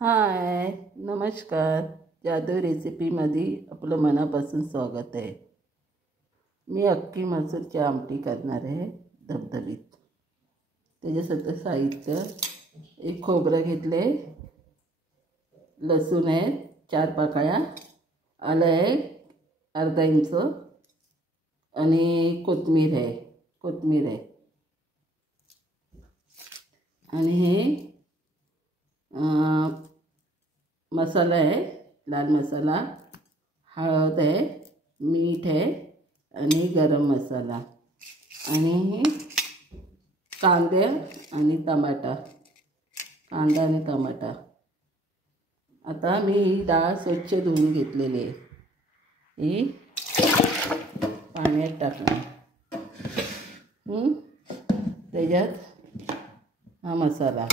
हाय, नमस्कार. जादू रेसिपीमध्ये आपलं मनापासून स्वागत आहे. मी अख्खी मसूरची आमटी करणार आहे, धबधबीत. त्याच्यासाठी साहित्य: एक खोबरं घेतले, लसूण आहे 4 पाकळ्या, आलं आहे अर्धा इंच आणि कोथिंबीर आहे आणि हे मसाला आहे, लाल मसाला, हळद आहे, मीठ आहे आणि गरम मसाला आणि हे कांदा आणि टमाटा. आता मी ही डाळ स्वच्छ धुवून घेतलेली आहे. ही पाण्यात टाकणार. त्याच्यात हा मसाला,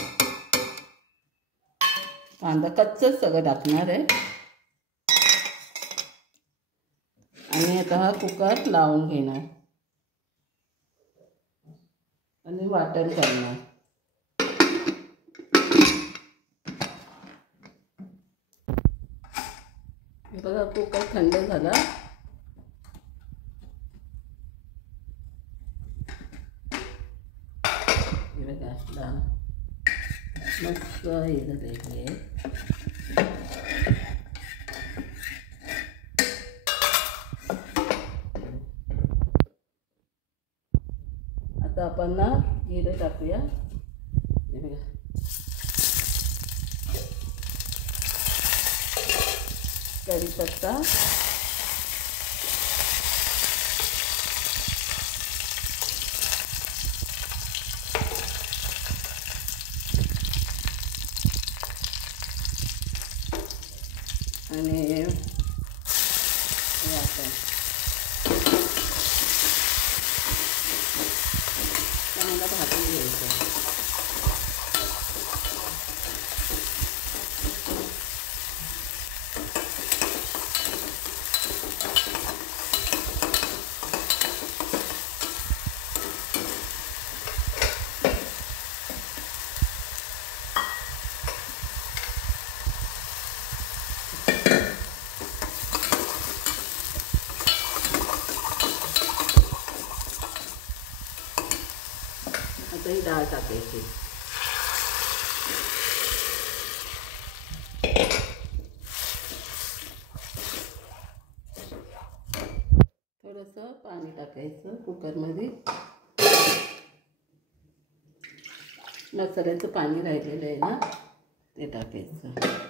कांदा कच्चंच सगळं टाकणार आहे आणि आता हा कुकर लावून घेणार आणि वाटण करणार. बघा, कुकर थंड झाला. बघा मस्त हे झालेलं आहे. आता आपण ना जिरं टाकूया. हे बघा, कढीपत्ता, आणि वाटण चांगलं भाजून घ्यायचं. आता ही डाळ टाकायची. थोडंसं पाणी टाकायचं कुकरमध्ये. मसाल्याचं पाणी राहिलेलं आहे ना, ते टाकायचं.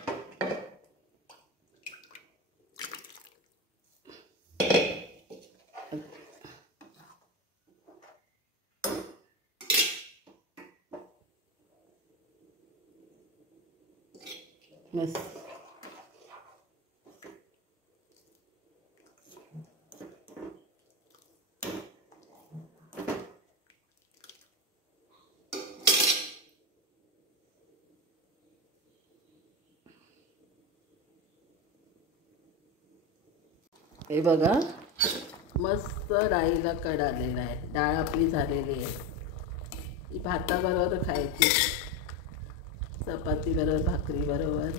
मस्त हे बघा, मस्त डाळीला कड आलेला आहे. डाळ आपली झालेली आहे. ही भाताबरोबर खायची, चपाती बरोबर, भाकरी बरोबर.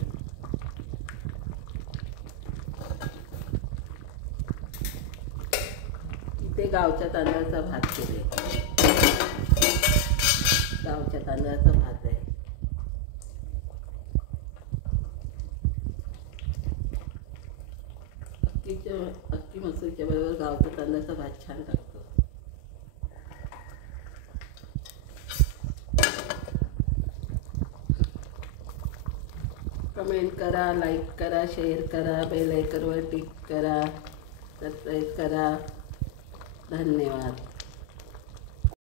इथे गावच्या तांदळाचा भात केले. गावच्या तांदळाचा भात आहे. अख्खी मसूरच्या बरोबर गावच्या तांदळाचा भात छान लागतो. कमेंट करा, लाईक करा, शेअर करा, बेल आयकॉनवर टिक करा, सबस्क्राईब करा. धन्यवाद.